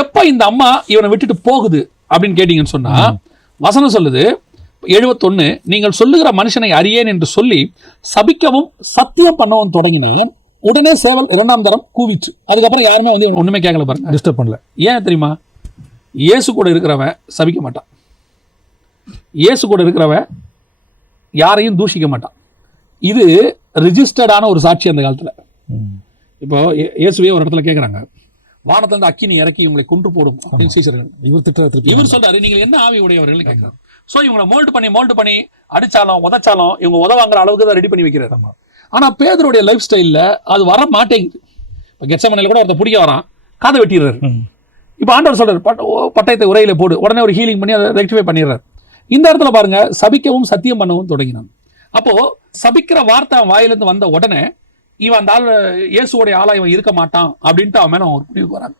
எப்ப இந்த அம்மா இவனை விட்டுட்டு போகுது அப்படின்னு கேட்டீங்கன்னு சொன்னா வசனம் சொல்லுது 71, நீங்கள் சொல்லுகிற மனுஷனை அறியேன் என்று சொல்லி சபிக்கவும் சத்தியம் பண்ணவும் தொடங்கினான். உடனே சேவல் 2ஆம் தரம் கூவிச்சு. அதுக்கப்புறம் யாருமே வந்து ஒண்ணுமே கேட்கல பாருங்க, டிஸ்டர்ப் பண்ணல. ஏன் தெரியுமா? இயேசு கூட இருக்கிறவன் சபிக்க மாட்டான். இயேசு கூட இருக்கிறவன் யாரையும் தூஷிக்க மாட்டான். இது ரிஜிஸ்டர்டான ஒரு சாட்சி அந்த காலத்துல. இப்போ இயேசுவே ஒரு இடத்துல கேட்குறாங்க, வானத்துல இருந்து அக்கினி இறக்கி இவங்களை கொன்று போடும் அப்படின்னு சீசர்கள். இவர் சொல்றாரு, நீங்கள் என்ன ஆவி உடையவர்கள் கேட்கிறார். சோ இவங்களை மோல்டு பண்ணி அடிச்சாலும் உதச்சாலும் இவங்க உதவாங்கிற அளவுக்கு தான் ரெடி பண்ணி வைக்கிறாரு. ஆனா பேதருடைய லைஃப் ஸ்டைல்ல அது வர மாட்டேங்குது. இப்போ கெத்செமனேல கூட ஒருத்தர் பிடிக்க வரான், காதை வெட்டிடுறாரு. இப்போ ஆண்டவர் சொல்றாரு, பட்டயத்தை உரையில போடு, உடனே ஒரு ஹீலிங் பண்ணி அதை ரெக்டிஃபை பண்ணிடுறாரு. இந்த இடத்துல பாருங்க, சபிக்கவும் சத்தியம் பண்ணவும் தொடங்கினான். அப்போ சபிக்கிற வார்த்தை வாயிலிருந்து வந்த உடனே இவன் அந்த ஆள் இயேசுவோடைய ஆளா இவன் இருக்க மாட்டான் அப்படின்ட்டு அவன் மேல ஒரு முடிவுக்கு வராங்க.